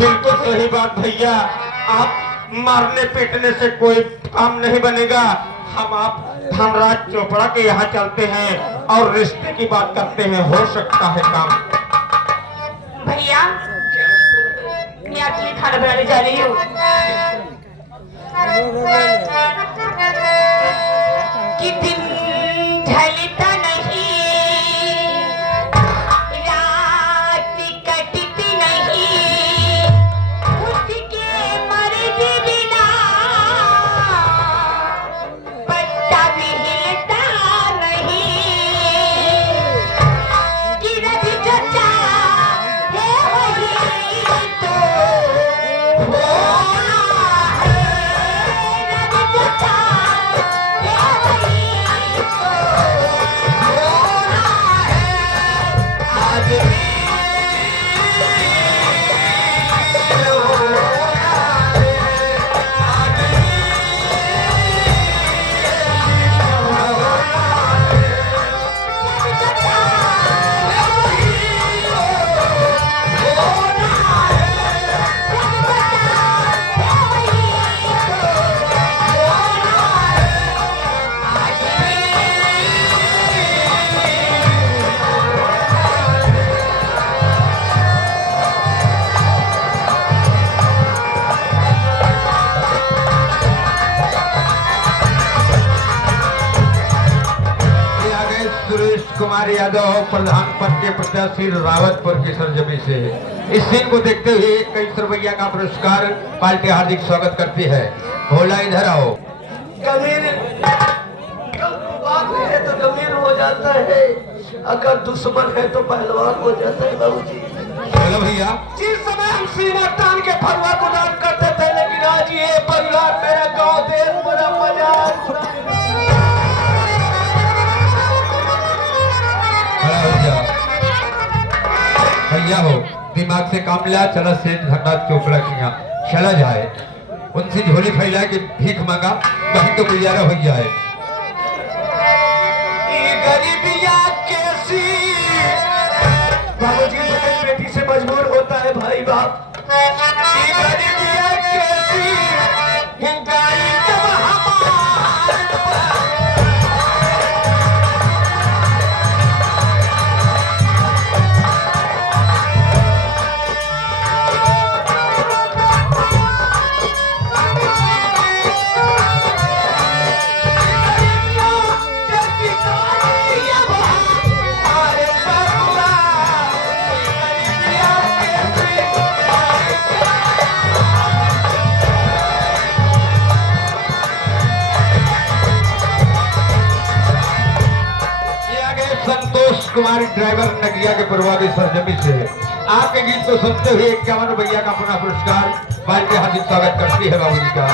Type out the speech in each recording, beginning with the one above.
बिल्कुल सही बात भैया। आप मारने पीटने से कोई काम नहीं बनेगा। हम आप धनराज चोपड़ा के यहाँ चलते हैं और रिश्ते की बात करते हैं, हो सकता है काम। भैया मैं आपके लिए खाना बनाने जा रही हूँ। कि दिन ढलता नहीं, रात कटती नहीं, उसके मर्जी बिना पत्ता भी हिलता नहीं। कि रवि जो चाहे वही तो होना है, रवि जो चाहे वही तो होना है। आज भी सुरेश कुमार यादव प्रधान पद के प्रत्याशी रावतपुर की सरजमी से। इस सीन को देखते हुए 21 रुपया का पुरस्कार पार्टी हार्दिक स्वागत करती है। भोला इधर आओ। गंभीर बात है तो गंभीर हो जाता है, अगर दुश्मन है तो पहलवान हो जाता है बाबूजी। बोलो भैया। जिस समय हम सीमा तान के फरवा को दान करते थे, लेकिन आज ये परिवार मेरा गांव देश बड़ा मजाक। भैया हो दिमाग से काम लिया, चला सेठ धनराज चोपड़ा के यहाँ चला जाए, उनसे झोली फैला के भीख मांगा, कहीं तो गुजारा हो जाए। ये गरीबिया कैसी बाबूजी, बेटी से मजबूर होता है भाई बाप। ये गरीबिया कैसी गाड़ी जब हमारे संतोष कुमार ड्राइवर नगिया के पूर्वादी सरजमी से आपके गीत को सुनते हुए 51 रुपया का पुनः पुरस्कार पार्टी हार्दिक स्वागत करती है बाबू जी का।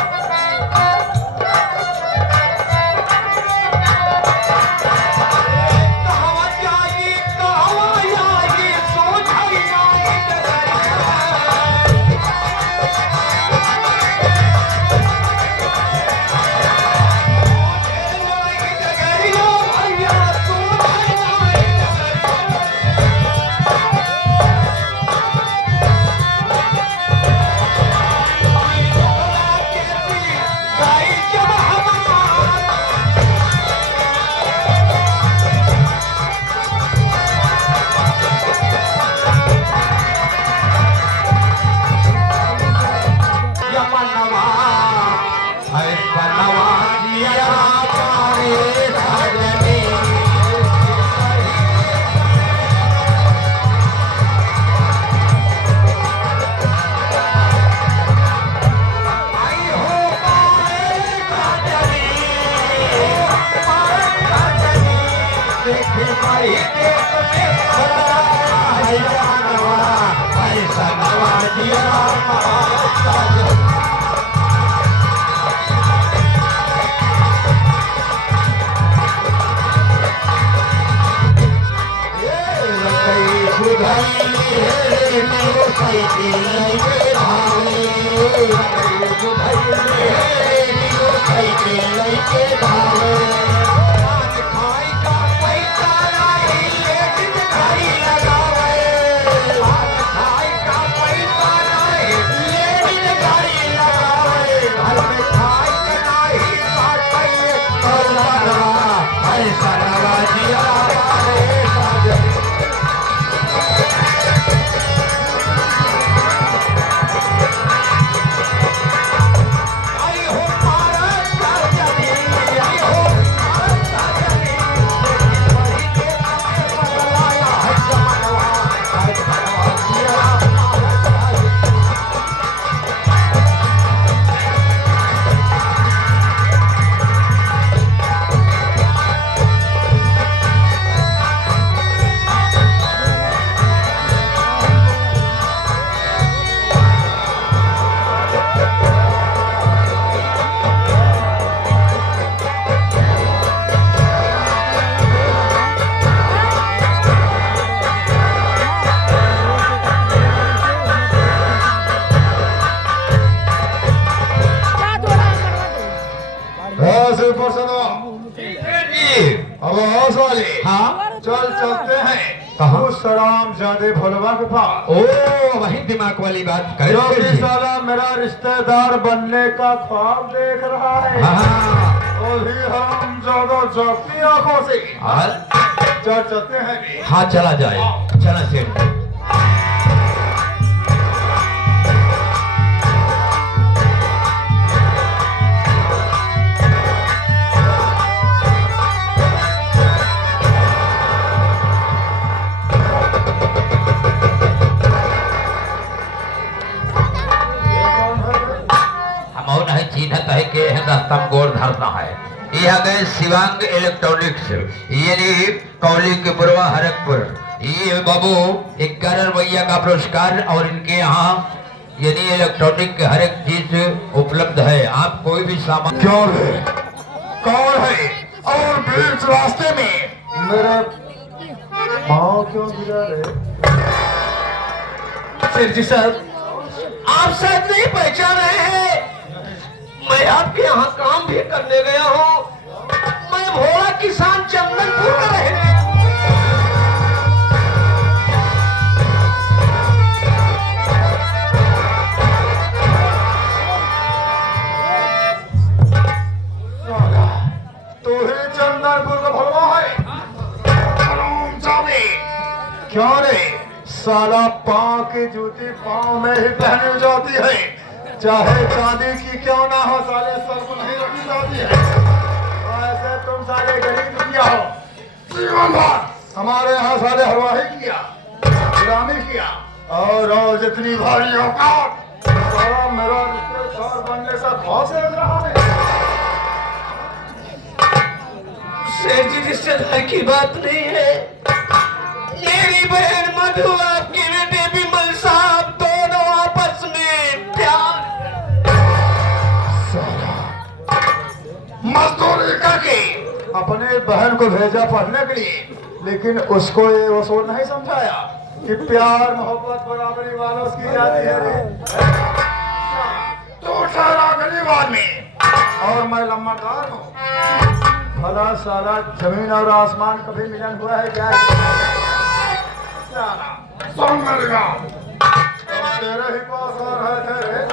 चल चलते हैं कहाँ? उस सराम जादे भोलवा के पास। ओ वही दिमाग वाली बात करे जो सेठ कि जी। साला मेरा रिश्तेदार बनने का ख्वाब देख रहा है। हाँ वही हम ज्यादा जागती आंखों से हाँ चल चलते हैं। हाँ, चला जाए, चला सेठ जी। हम नहीं चिन्हत है के है रास्ता में गोर धरना है। ये आ गए शिवांग इलेक्ट्रॉनिक्स, ये कौली के बुरवा हरकपुर। ये बाबू 11 रुपया का पुरस्कार और इनके यहाँ यानी इलेक्ट्रॉनिक हर एक चीज उपलब्ध है। आप कोई भी सामान क्यों है? कौन है? और बीच रास्ते में मेरा पाँव क्यों गिरा रहे? सेठ जी साहब, आप शायद नहीं पहचान रहे हैं। मैं आपके यहाँ काम भी करने गया हूँ। मैं भोला किसान चंदनपुर का रहने। तो ही चंदनपुर का भोला है। क्यों रे? साला पाँव की जूती पाँव में ही पहनी जाती है, चाहे चांदी की क्यों ना हो। साले सर को नहीं रखी जाती है। ऐसे तुम साले गरीब दुनिया हो। जीवन भर हमारे यहाँ साले हरवाही किया, गुलामी किया, और जितनी भारी औकात, साला मेरा रिश्तेदार बनने का ख्वाब देख रहा है। सेठ जी, रिश्तेदार की बात नहीं है। मेरी बहन मधु, आपके बेटे विमल साहब, दोनों आपस में प्यार मजदूरी करके अपने बहन को भेजा पढ़ने के लिए, लेकिन उसको ये वसूल नहीं समझाया कि प्यार मोहब्बत बराबरी वालों की जाती है। तो ठहरा गलीवार में और मैं लम्बादार हूँ। भला सारा जमीन और आसमान कभी मिलन हुआ है क्या? सुन मेरी बात, तेरे ही पास और है तेरे।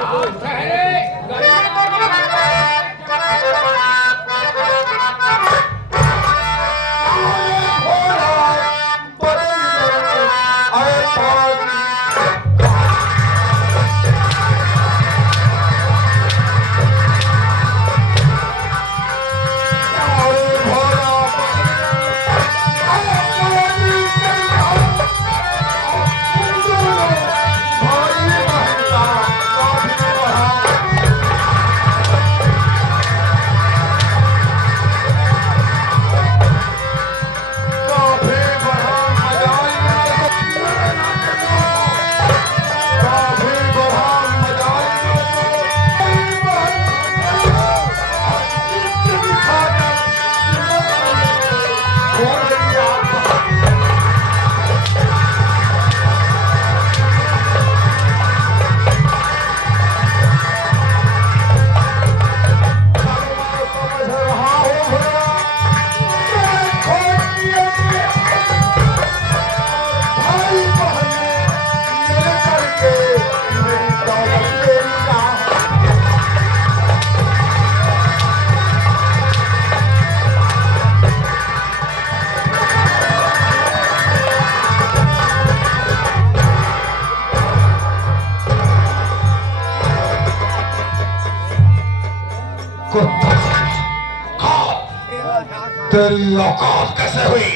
तेरी औकात कैसे हुई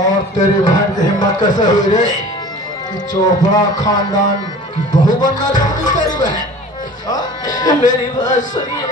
और तेरी बहन की हिम्मत कैसे हुई रे कि चोपड़ा खानदान की बहू बनना चाहती तेरी बहन? मेरी बात सुनिए।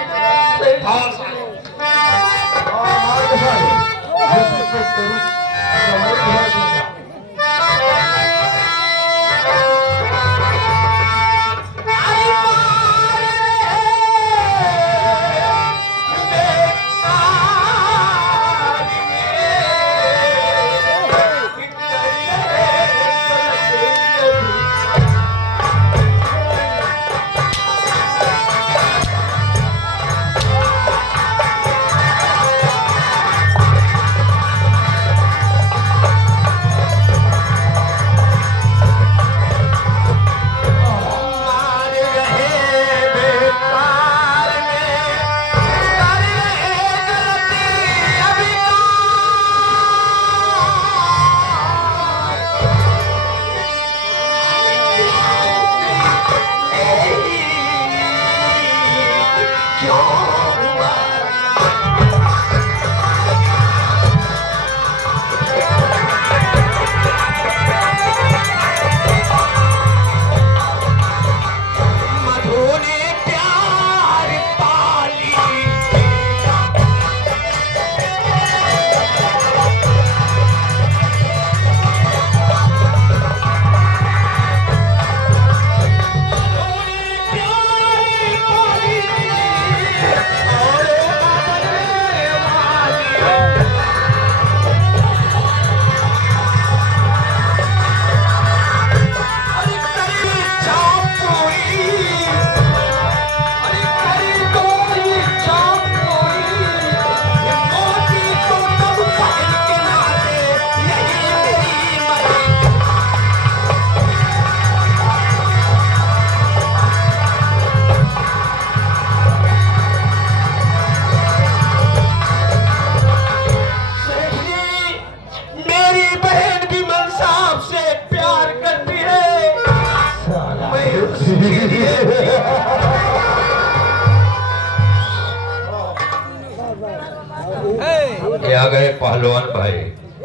ये आ गए पहलवान भाई,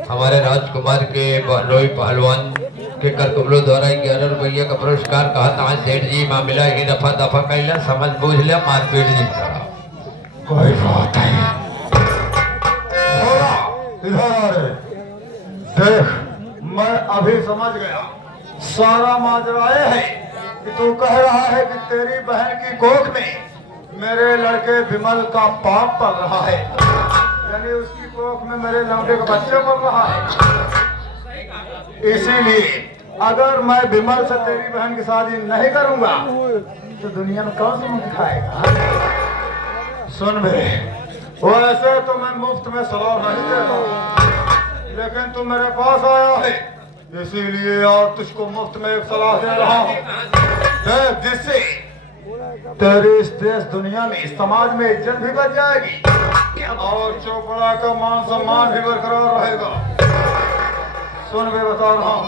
हमारे राजकुमार के बहनोई पहलवान के करकमलों द्वारा 11 रुपये का पुरस्कार कहा था। सेठ जी मामला ही दफा दफा कैला, समझ बूझ लिया, मारपीट नहीं करा। कोई बात नहीं। इधर आ रे, देख मैं अभी समझ गया सारा माजरा है कि तू कह रहा है कि तेरी बहन की कोख में मेरे लड़के विमल का पाप पल रहा है, यानी उसकी कोख में मेरे लौंडे का बच्चा पल रहा है। इसीलिए अगर मैं विमल से तेरी बहन की शादी नहीं करूंगा तो दुनिया में कौन सा मुंह दिखाएगा? सुन बे, वैसे तो मैं मुफ्त में सलाह नहीं देता, लेकिन तू मेरे पास आया है इसीलिए और तुझको मुफ्त में एक सलाह दे रहा हूँ, जिससे तेरी इस देश दुनिया में समाज में इज्जत भी बच जाएगी और चोपड़ा का मान सम्मान भी बरकरार रहेगा। सुन बे, बता रहा हूँ।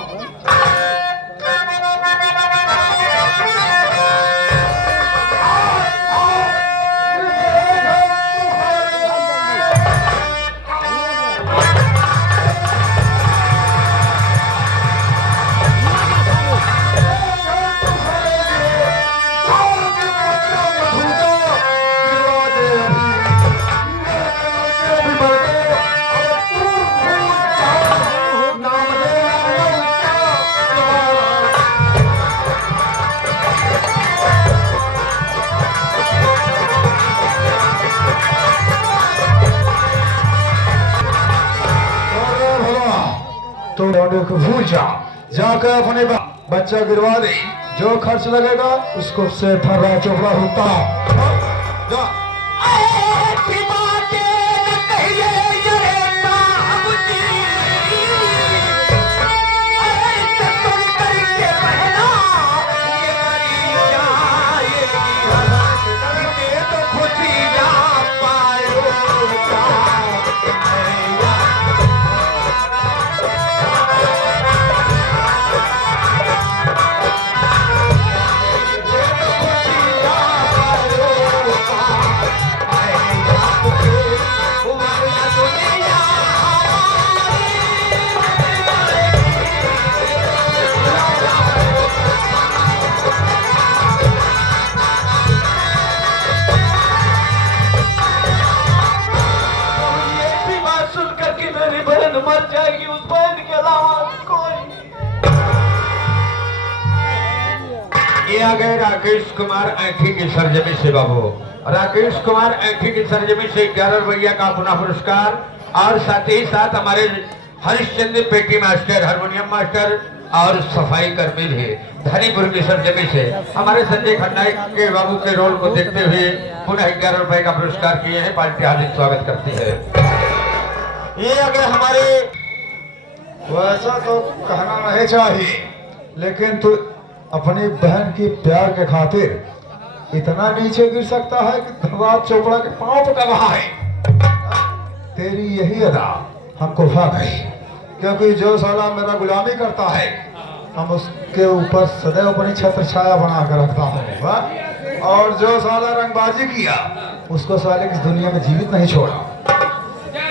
तो भूल जा, जाकर अपने बच्चा गिरवा दे, जो खर्च लगेगा उसको से फर्रा चोपड़ा होता जा। मर जाएगी, उस बहन के अलावा कोई। ये आ गए राकेश कुमार ऐठी की सरजमी से बाबू। राकेश कुमार ऐठी की सरजमी से 11 रुपया का पुनः पुरस्कार और साथ ही साथ हमारे हरिश्चंद्र पेटी मास्टर, हारमोनियम मास्टर और सफाई कर्मी भी धनीपुर की सरजमी से हमारे संजय खन्ना के बाबू के रोल को देखते हुए पुनः 11 रुपए का पुरस्कार किए हैं। पार्टी हार्दिक स्वागत करती है। ये अगर हमारे वैसा तो कहना नहीं चाहिए, लेकिन तू अपनी बहन की प्यार के खातिर इतना नीचे गिर सकता है कि धनराज चोपड़ा के पांव पकड़ रहा है। तेरी यही अदा हमको भा गई, क्योंकि जो साला मेरा गुलामी करता है हम उसके ऊपर सदैव अपनी छत्र छाया बना कर रखता हूँ। और जो साला रंगबाजी किया उसको साले की दुनिया में जीवित नहीं छोड़ा।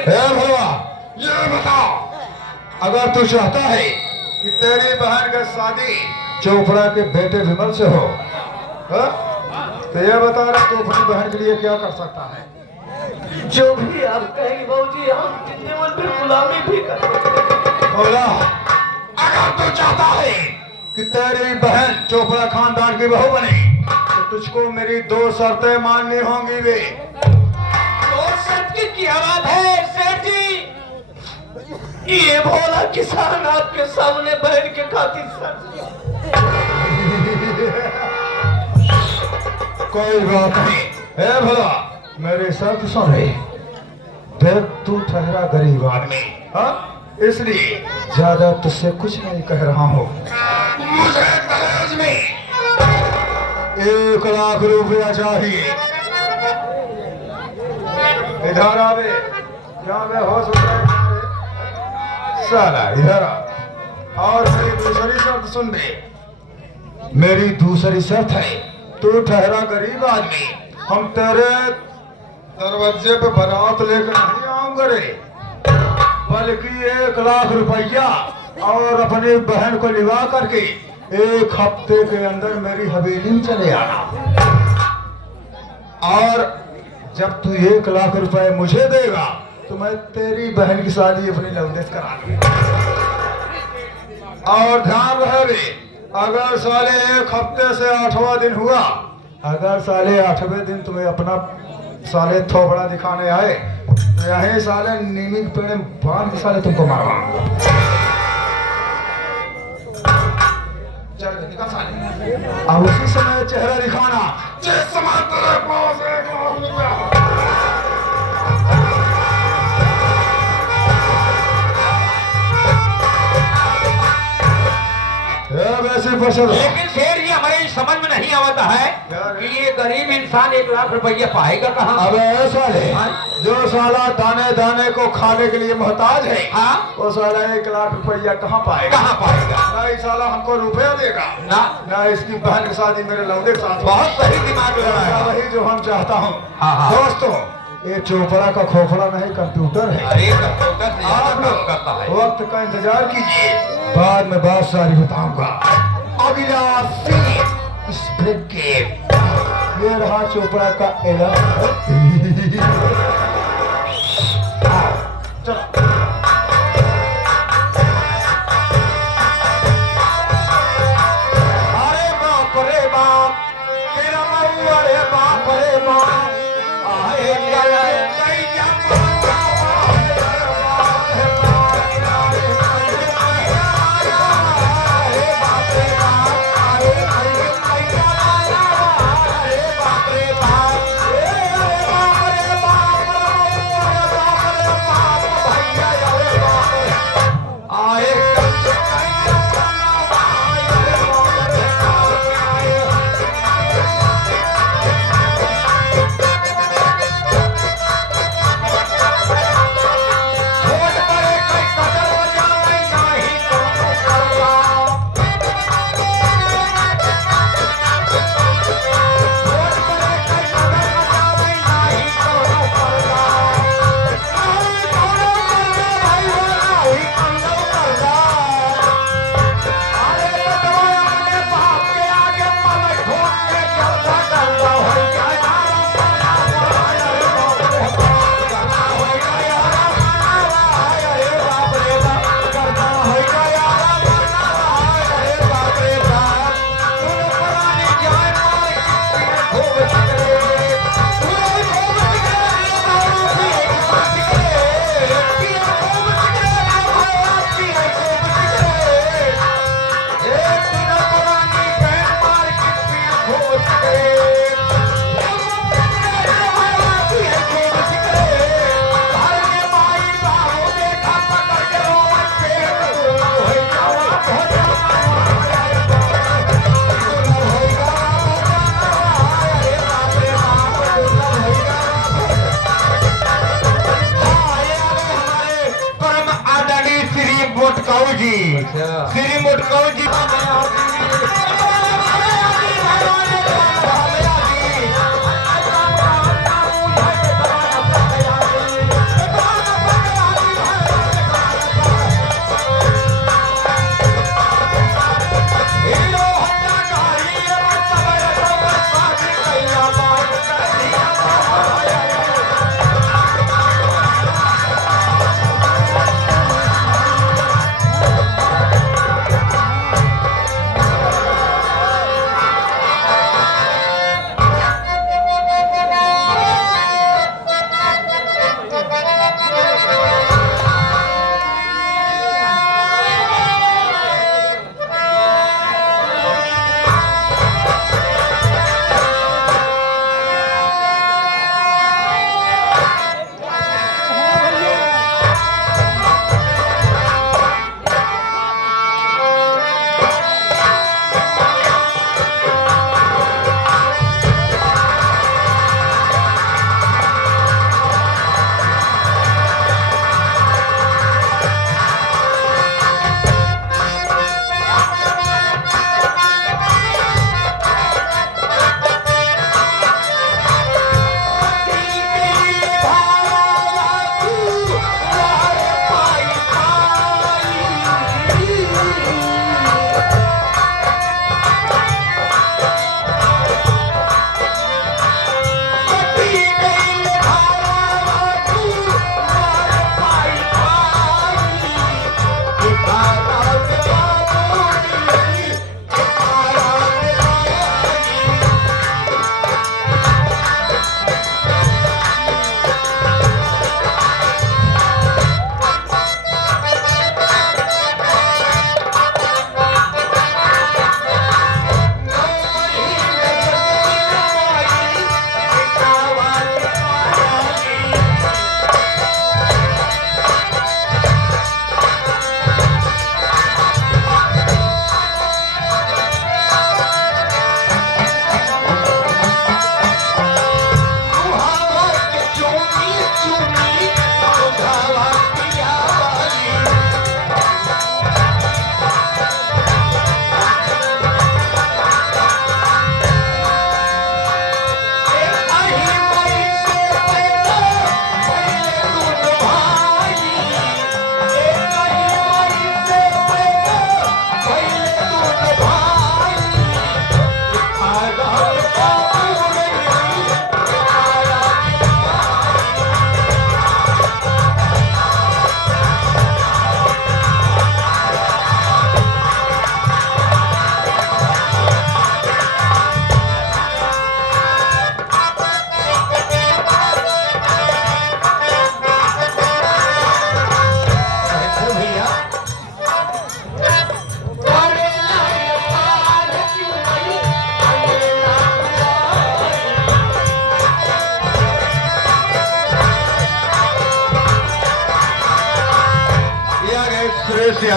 भैया ये बता, अगर तू चाहता है कि तेरी बहन का शादी चोपड़ा के बेटे विमल से हो, तो ये बता रहा तू अपनी बहन के लिए क्या कर सकता है? जो भी आप कहेंगे बाबूजी, हम जिंदगी भर फिर गुलामी भी करेंगे। बोला, अगर तू चाहता है कि तेरी बहन चोपड़ा खानदान की बहू बने तो तुझको मेरी 2 शर्तें माननी होंगी। वे और सच की क्या बात है सेठ जी? ये भोला किसान आपके सामने बहन के खातिर सर। कोई बात नहीं है भला, मेरी शर्त सुन ले। देख तू ठहरा गरीब आदमी, हाँ, इसलिए ज्यादा तुझसे कुछ नहीं कह रहा हूँ। मुझे दहेज में 1 लाख रुपया चाहिए। इधर आवे, क्या मैं होश उठाए साला, इधर आ। और मेरी दूसरी शर्त सुन ले। मेरी दूसरी शर्त है, तू ठहरा गरीब आदमी, हम तेरे दरवाजे पे बारात लेकर नहीं आऊंगा रे, बल्कि 1 लाख रुपया और अपनी बहन को लिवा करके 1 हफ्ते के अंदर मेरी हवेली में चले आना। और जब तू 1 लाख रुपए मुझे देगा तो मैं तेरी बहन की शादी अपनी लौंडे से करा दूंगा। और ध्यान रहे, अगर साले 1 हफ्ते से 8वां दिन हुआ, अगर साले 8वें दिन तुम्हें अपना साले थोबड़ा दिखाने आए तो यही साले नीमी के पेड़ में बांध के साले तुमको मारवाऊंगा। चल निकल साले। अब उसी समय चेहरा दिखाना, जिस समय तेरे पास 1 लाख रुपया। लेकिन शेर जी हमारे समझ में नहीं आता है कि ये गरीब इंसान 1 लाख रुपया पाएगा कहाँ? अब ऐसा है, जो साला दाने दाने को खाने के लिए मोहताज है, हाँ? वो साला 1 लाख रुपया कहाँ पाएगा? कहाँ पाएगा? ना ही साला हमको रुपया देगा, ना इसकी बहन की शादी मेरे लौंडे के साथ। बहुत सही दिमाग लगा है। वही जो हम चाहता हूँ। हाँ, हाँ। दोस्तों, ये चोपड़ा का खोपड़ा नहीं, कंप्यूटर है। अरे कंप्यूटर से ज्यादा आप काम करता है। वक्त का इंतजार कीजिए, बाद में बात सारी बताऊंगा। अगला सीन इस ब्रेक के, ये रहा चोपड़ा का ऐलान। चलो। अरे बाप रे बाप, तेरा मऊ, अरे बाप रे बाप, आए गए कैया से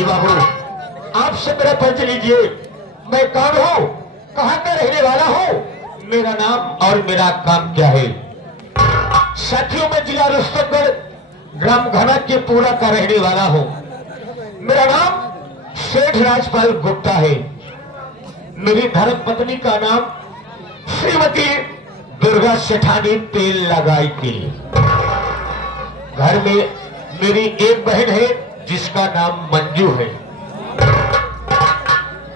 बाबू, आपसे मेरा परिचय लीजिए। मैं कौन हूँ, कहाँ का रहने वाला हूँ, मेरा नाम और मेरा काम क्या है। साथियों, मैं जिला रुस्तमगढ़ ग्राम घना के पूरा का रहने वाला हूँ। मेरा नाम सेठ राजपाल गुप्ता है। मेरी धर्म पत्नी का नाम श्रीमती दुर्गा सेठानी तेल लगाई थी। घर में मेरी एक बहन है जिसका नाम मंजू है।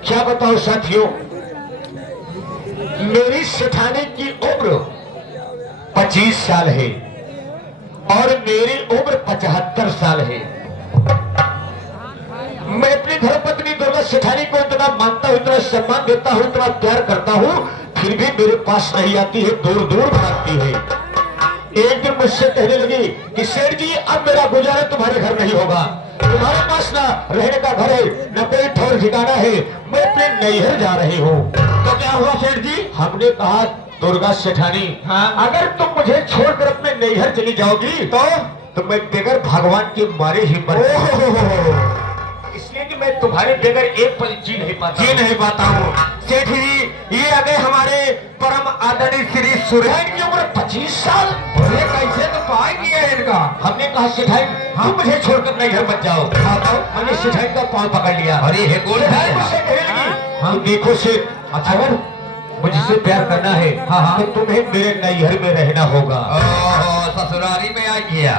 क्या बताओ साथियों, मेरी सेठानी की उम्र 25 साल है और मेरी उम्र 75 साल है। मैं अपनी धर्मपत्नी दुर्गा सेठानी को इतना मानता हूं, इतना सम्मान देता हूं, इतना प्यार करता हूं, फिर भी मेरे पास नहीं आती है, दूर दूर भागती है। एक दिन मुझसे कहने लगी कि सेठ जी, अब मेरा गुजारा तुम्हारे घर नहीं होगा, तुम्हारे पास ना रहने का घर है, न कोई ठौर ठिकाना है, मैं अपने नैहर जा रही हूँ। तो क्या हुआ सेठ जी? हमने कहा दुर्गा सेठानी, हाँ? अगर तुम मुझे छोड़कर अपने नैहर चली जाओगी तो मैं बगैर भगवान के मारे ही मर जाऊंगा। इसलिए कि मैं तुम्हारे बगैर एक पल जी नहीं पाता। जी नहीं पाता हूँ। सेठ जी, ये आ गए हमारे परम आदरणीय श्री सुरेश की उम्र 25 साल। ये कैसे तो पाई किया है इनका। हमने कहा सेठाई, तुम मुझे छोड़कर नैहर मत जाओ। मैंने सेठाई का पांव पकड़ लिया। अरे हे गोल सेठाई मुझसे कहने लगी, हाँ देखो सेठ, अगर मुझसे प्यार करना है तो तुम्हें मेरे नैहर में रहना होगा। ससुरारी में आ गया।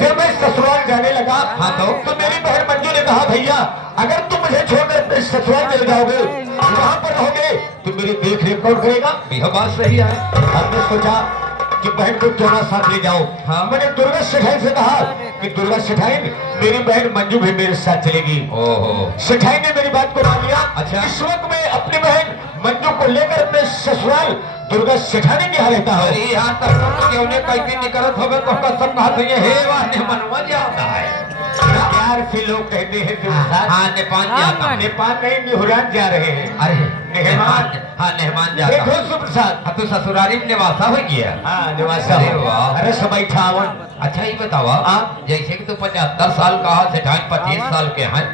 जब मैं ससुराल जाने लगा तो मेरी बहन मंजू ने कहा, भैया अगर तुम मुझे छोड़कर अपने ससुराल चले जाओगे, वहाँ पर रहोगे, तो मेरी देख रेख कौन करेगा। यह बात सही है। हमने सोचा कि बहन को क्यों ना साथ ले जाओ। मैंने दुर्गा सेठाई से कहा कि दुर्गा सेठाई, मेरी बहन मंजू भी मेरे साथ चलेगी। सेठाई ने मेरी बात को मान लिया। अच्छा। इस वक्त मैं अपनी बहन मंजू को लेकर अपने ससुराल दुर्गा सेठानी के यहाँ रहता हूँ। यहाँ तक क्यों ने कैसे निकलत होगा तो कसम कहते हैं, हे वाह ने मनवा जाता है। प्यार से लोग कहते हैं हाँ, नेपाल जाता है। नेपाल नहीं, निहुरान जा रहे हैं। अरे नेहमान, हाँ नेहमान जाता देखो है। सुप्रसाद, हाँ, तो ससुरारी में निवासा हो गया। हाँ निवासा अरे हो। वाह। अरे समय छावन। अच्छा ये बतावा, जैसे कि तू 75 साल कहा, सेठाई 25 साल के हैं,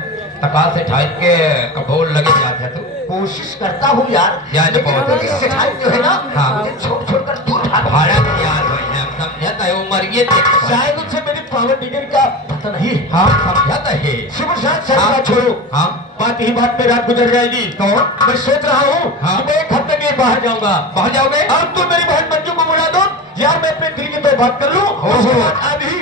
तका सेठाई के कपोल लगे जाते हैं। तू कोशिश करता हूँ यार, जाने लेकिन पहुंच मेरी गया। सेठाई जो है ना, हाँ। मुझे छोड़ छोड़ कर दूर भाग। भारत यार भाई है, समझे तो उम्र और ये देखो शायद उनसे मेरी पावर डिग्री का पता नहीं। हाँ समझाता है शिव प्रसाद सर हाँ। बात छोड़ो, हाँ बात ही बात में रात गुजर जाएगी। कौन मैं सोच रहा हूँ हाँ। कि मैं एक हफ्ते के लिए बाहर जाऊंगा। बाहर जाओगे अब तो मेरी बहन मंजू को बुला दो यार, मैं अपने दिल की तो बात कर लूं। उसके बाद अभी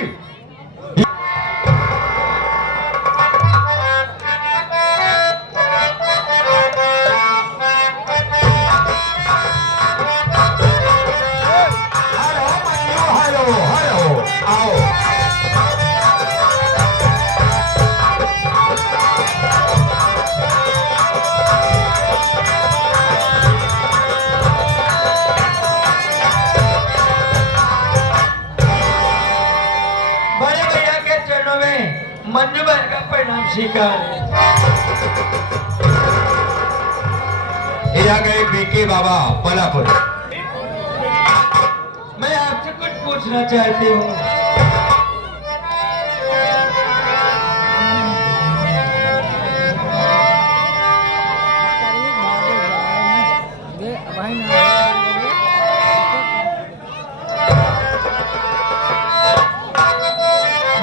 हेलो हेलो आओ बड़े भैया के चरणों में मंजू बहन का परिणाम स्वीकार। ये आ गए बीके बाबा बलापुर। मैं आपसे कुछ पूछना चाहती हूँ।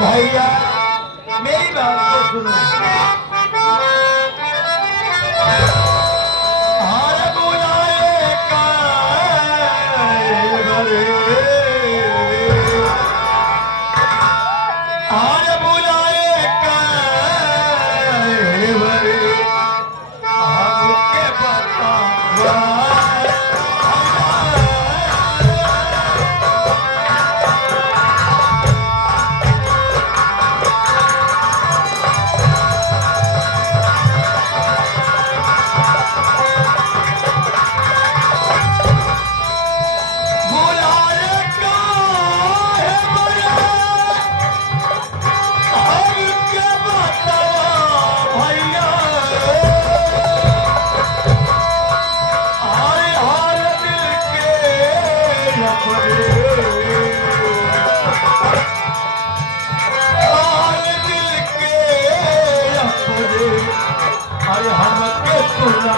भैया मेरी बात को सुनो। हार बुलाए हार बुलाए हमके पता अरे हमके सुना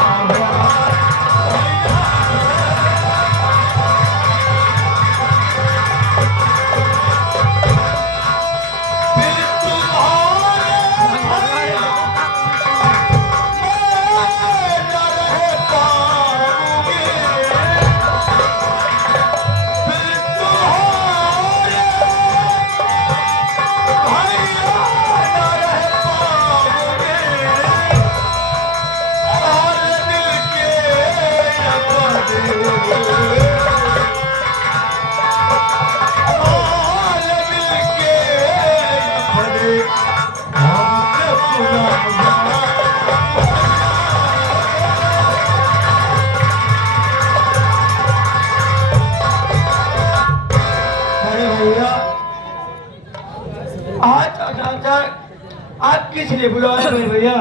आज अचानक आप किस लिए बुलाए मेरे भैया?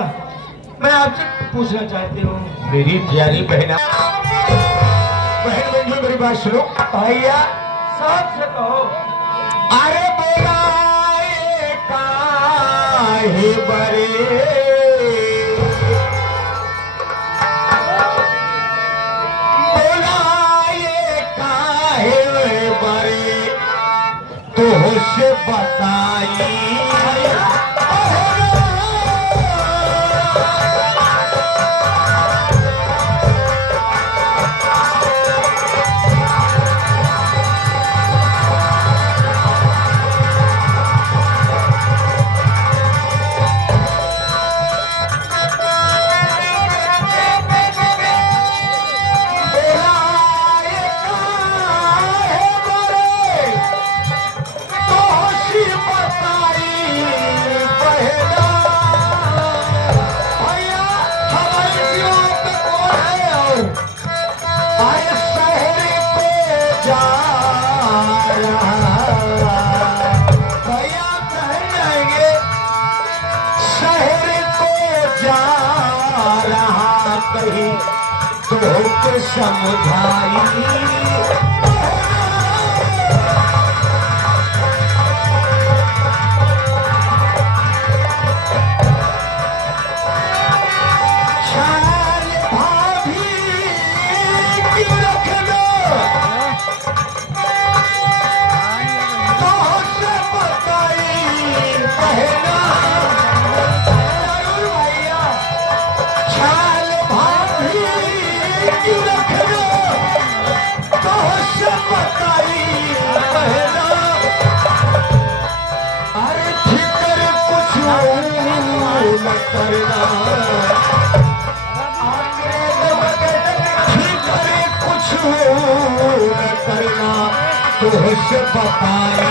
मैं आपसे पूछना चाहती हूँ। मेरी प्यारी बहना बहन बंधु मेरी बात सुनो भैया साफ से कहो। अरे बोलाए काहे बरे बोलाए काहे बरे तो से बताई तो समझाई तो ख्याल भाभी की रखना बहुत बताई पहला अरे फिकर कुछ न करना फिकर कुछ न करना तुझसे बताई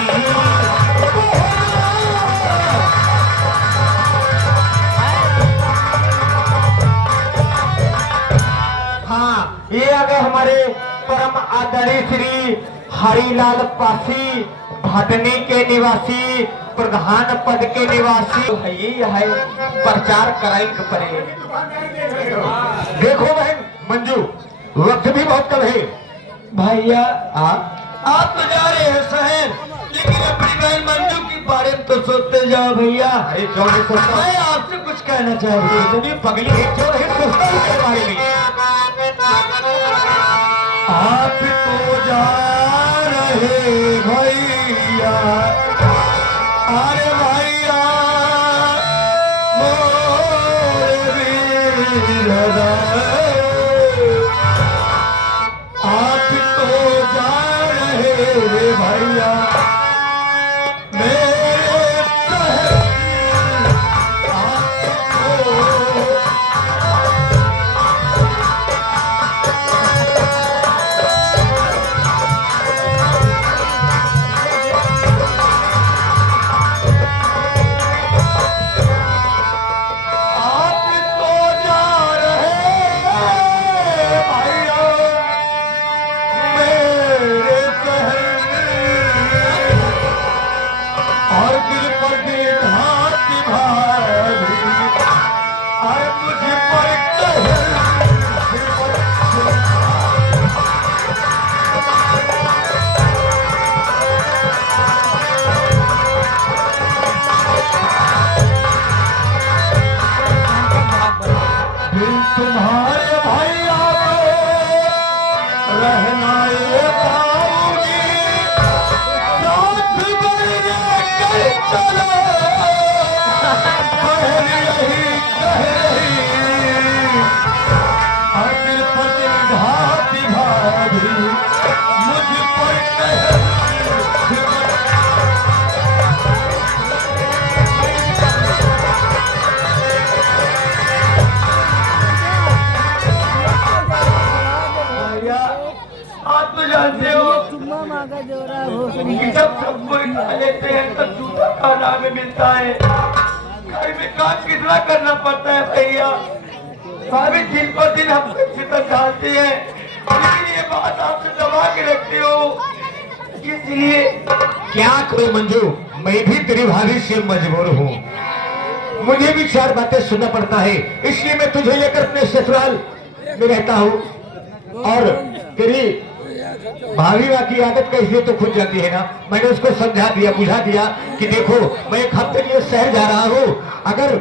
ये आ गए हमारे परम आदरणीय श्री हरिलाल पासी, भटनी के निवासी, प्रधान पद के निवासी है। ये है प्रचार कराइन के परे। देखो बहन मंजू, वक्त भी बहुत कम है। भैया आप तो जा रहे हैं शहर, लेकिन अपनी बहन मंजू के बारे में तो सोचते जाओ भैया। अरे क्यों नहीं सोचता? मैं आपसे कुछ कहना चाहती हूँ। इतनी पगली है, क्यों नहीं सोचता उसके बारे में? आप तो जा रहे भैया, अरे भैया मोरे वीर आप तो जा रहे भैया मेरे शहर आपको तुम्हारे भैया रहना ये पाऊंगी साथ बढ़ने चलो बहन यही कह रही अखिल पति घाती भाभी मुझ पर कह आप तो जानते हो कि जब सब कोई खा लेते हैं तब झूठा खाना हमें मिलता है। घर में काम कितना करना पड़ता है भैया। भाभी दिन पर दिन हमको शिकत डालती है, लेकिन ये बात आपसे दबा के रखती हो, इसलिए क्या करूं मंजू, मैं भी तेरी भाभी से मजबूर हूँ। मुझे भी चार बातें सुनना पड़ता है, इसलिए मैं तुझे लेकर अपने ससुराल में रहता हूँ। और तेरी भाभी की आदत कैसी तो खुद जाती है ना। मैंने उसको समझा दिया, बुझा दिया कि देखो मैं एक हफ्ते के लिए शहर जा रहा हूँ, अगर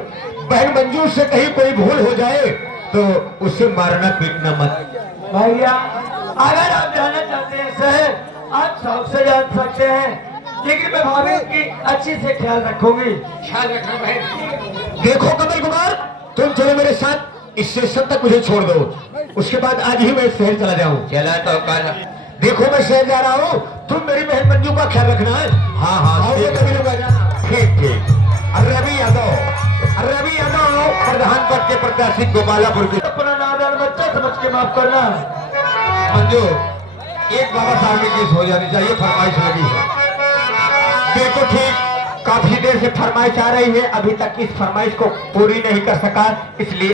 बहन मंजू से कहीं कोई भूल हो जाए तो उसे मारना पीटना मत। भैया अगर आप जाना चाहते हैं शहर, आप शौक से जा सकते हैं, लेकिन मैं भाभी की अच्छी से ख्याल रखूंगी। ख्याल रखना भाई। देखो कमल कुमार, तुम चलो मेरे साथ, स्टेशन तक मुझे छोड़ दो, उसके बाद आज ही मैं शहर चला जाऊँ। चला तो काला। देखो मैं शहर जा रहा हूँ, तुम मेरी बहन मंजू का ख्याल रखना है। हाँ हाँ ठीक है, ठीक ठीक। रवि यादव प्रधान पद के प्रत्याशी गोपालापुर के। अपना नादान बच्चा समझ के माफ करना। मंजू, एक बाबा साहब की केस हो जानी चाहिए, फरमाइश लगी है। देखो ठीक, काफी देर से फरमाइश आ रही है, अभी तक इस फरमाइश को पूरी नहीं कर सका, इसलिए